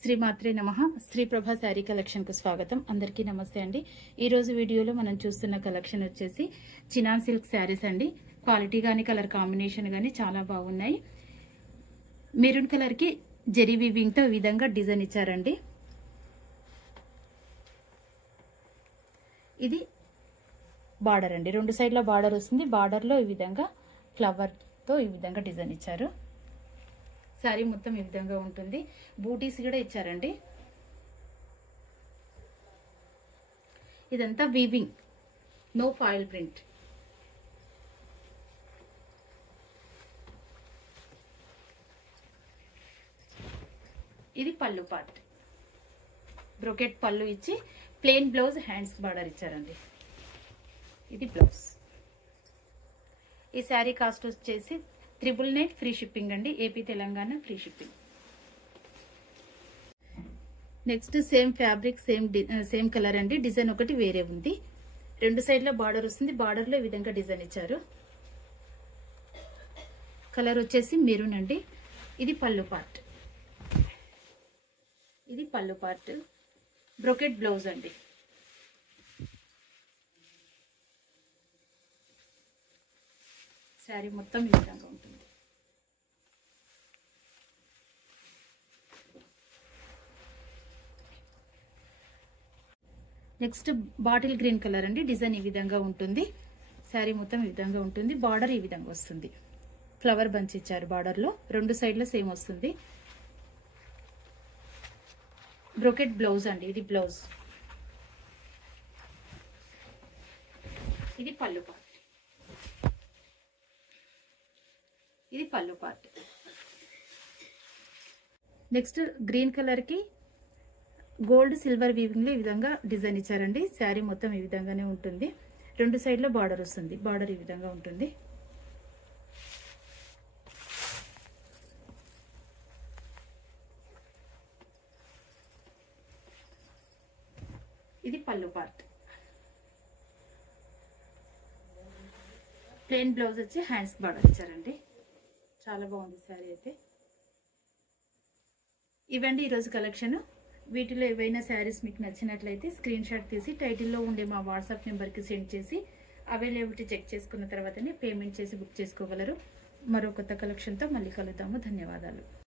శ్రీమాత్రే నమః. శ్రీ ప్రభా శారీ కలెక్షన్ కు స్వాగతం. అందరికీ నమస్తే అండి. ఈ రోజు వీడియోలో మనం చూస్తున్న కలెక్షన్ వచ్చేసి చినాన్ సిల్క్ శారీస్ అండి. క్వాలిటీ గానీ కలర్ కాంబినేషన్ గానీ చాలా బాగున్నాయి. మెరూన్ కలర్ కి జెరీ వీవింగ్ తో ఈ విధంగా డిజైన్ ఇచ్చారండి. ఇది బార్డర్ అండి. రెండు సైడ్ల బార్డర్ వస్తుంది. బార్డర్ లో ఈ విధంగా ఫ్లవర్ తో ఈ విధంగా డిజైన్ ఇచ్చారు. శారీ మొత్తం ఈ విధంగా ఉంటుంది. బూటీస్ కూడా ఇచ్చారండి. ఇదంతా వీవింగ్, నో ఫాయిల్ ప్రింట్. ఇది పళ్ళు పార్ట్. బ్రోకెట్ పళ్ళు ఇచ్చి ప్లెయిన్ బ్లౌజ్, హ్యాండ్స్ బార్డర్ ఇచ్చారండి. ఇది బ్లౌజ్. ఈ శారీ కాస్ట్ వచ్చేసి 999 ఫ్రీ షిప్పింగ్ అండి. AP Telangana free shipping. Next same fabric, same colour అండి. డిజైన్ ఒకటి వేరే ఉంది. రెండు సైడ్ల బార్డర్ వస్తుంది. బార్డర్ లో ఈ విధంగా డిజైన్ ఇచ్చారు. కలర్ వచ్చేసి మెరూన్ అండి. ఇది పళ్ళు పార్ట్. ఇది పళ్ళు పార్ట్. బ్రోకెట్ బ్లౌజ్ అండి. శారీ మొత్తం ఈ విధంగా ఉంటుంది. నెక్స్ట్ బాటిల్ గ్రీన్ కలర్ అండి. డిజైన్ ఈ విధంగా ఉంటుంది. శారీ మొత్తం ఈ విధంగా ఉంటుంది. బార్డర్ ఈ విధంగా వస్తుంది. ఫ్లవర్ బంచ్ ఇచ్చారు బార్డర్ లో. రెండు సైడ్ల సేమ్ వస్తుంది. బ్రోకెట్ బ్లౌజ్ అండి. ఇది బ్లౌజ్. ఇది పళ్ళు పార్ట్. ఇది పళ్ళు పార్ట్. నెక్స్ట్ గ్రీన్ కలర్ కి గోల్డ్ సిల్వర్ వీవింగ్ లో ఈ విధంగా డిజైన్ ఇచ్చారండి. శారీ మొత్తం ఈ విధంగానే ఉంటుంది. రెండు సైడ్లో బార్డర్ వస్తుంది. బార్డర్ ఈ విధంగా ఉంటుంది. ఇది పళ్ళు పార్ట్. ప్లెయిన్ బ్లౌజ్ వచ్చి హ్యాండ్స్ బార్డర్ ఇచ్చారండి. చాలా బాగుంది శారీ అయితే. ఇవండి ఈరోజు కలెక్షన్. వీటిలో ఏవైనా శారీస్ మీకు నచ్చినట్లయితే స్క్రీన్ షాట్ తీసి టైటిల్లో ఉండే మా వాట్సాప్ నెంబర్కి సెండ్ చేసి అవైలబిలిటీ చెక్ చేసుకున్న తర్వాతనే పేమెంట్ చేసి బుక్ చేసుకోగలరు. మరో కొత్త కలెక్షన్తో మళ్ళీ కలుద్దాము. ధన్యవాదాలు.